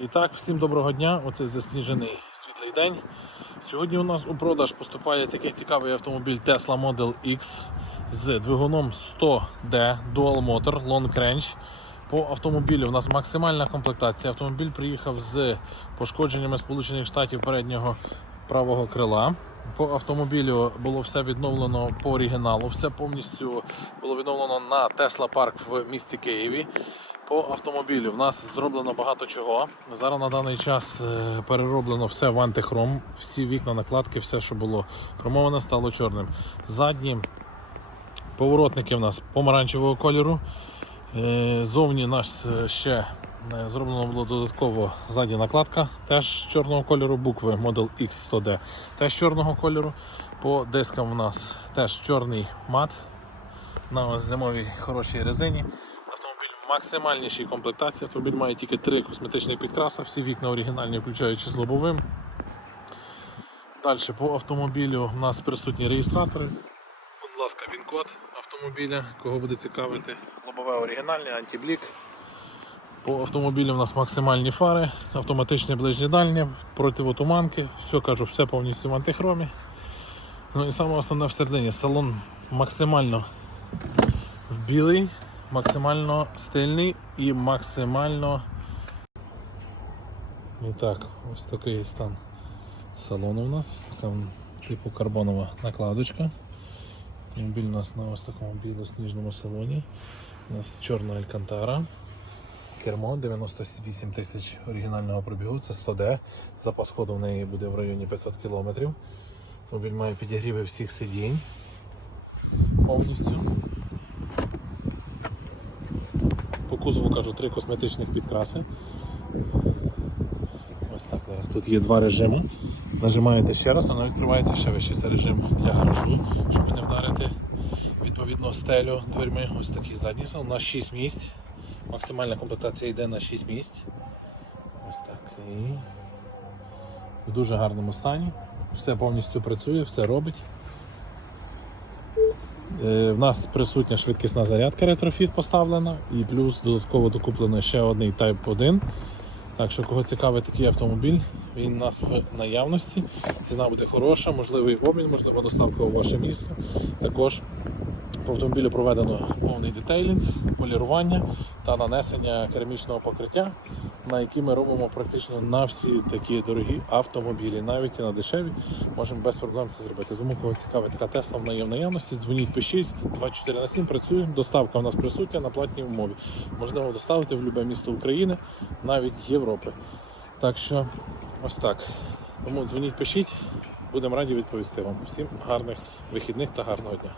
І так, всім доброго дня. Оце засніжений світлий день. Сьогодні у нас у продаж поступає такий цікавий автомобіль Tesla Model X з двигуном 100D Dual Motor Long Range. По автомобілю у нас максимальна комплектація. Автомобіль приїхав з пошкодженнями Сполучених Штатів переднього правого крила. По автомобілю було все відновлено по оригіналу, все повністю було відновлено на Tesla Park в місті Києві. По автомобілю в нас зроблено багато чого. Зараз на даний час е, перероблено все в антихром, всі вікна, накладки, все, що було хромоване, стало чорним. Задні поворотники в нас помаранчевого кольору. Е, Зовні нас е, ще зроблено було додатково ззаді накладка, теж чорного кольору, букви Model X100D, теж чорного кольору. По дискам в нас теж чорний мат на зимовій хорошій резині. Автомобіль в максимальнішій комплектації. Автомобіль має тільки три косметичні підкраси, всі вікна оригінальні, включаючи з лобовим. Далі по автомобілю у нас присутні реєстратори. Будь ласка, він-код автомобіля, кого буде цікавити. Лобове оригінальне, антиблік. По автомобілю у нас максимальні фари, автоматичне ближнє дальнє, противотуманки, все кажу, все повністю в антихромі. Ну і саме основне всередині салон максимально білий, максимально стильний і максимально. І так, ось такий стан салону у нас. Така типу карбонова накладочка. Автомобіль у нас на ось такому біло-сніжному салоні. У нас чорна алькантара. Кермо 98 тисяч оригінального пробігу, це 100D. Запас ходу в неї буде в районі 500 км. Автомобіль має підігріви всіх сидінь повністю. По кузову кажу три косметичних підкраси. Ось так зараз. Тут є два режими. Нажимаєте ще раз, воно відкривається ще вище. Це режим для гаражу, щоб не вдарити відповідно стелю дверми. Ось такий задній салон. У нас 6 місць. Максимальна комплектація йде на 6 місць. Ось так. І в дуже гарному стані. Все повністю працює, все робить. Е, В нас присутня швидкісна зарядка ретрофіт поставлена і плюс додатково докуплено ще один Type 1. Так що, кого цікавий такий автомобіль, він у нас в наявності. Ціна буде хороша, можливий обмін, можливо доставка у ваше місто. Також по автомобілю проведено повний детейлінг, полірування та нанесення керамічного покриття, на які ми робимо практично на всі такі дорогі автомобілі, навіть і на дешеві, можемо без проблем це зробити. Тому кого цікавить така Тесла в неї в наявності, дзвоніть, пишіть 24 на 7 працюємо. Доставка в нас присутня на платній умові. Можливо доставити в будь-яке місто України, навіть Європи. Так що ось так. Тому дзвоніть, пишіть, будемо раді відповісти вам. Всім гарних вихідних та гарного дня.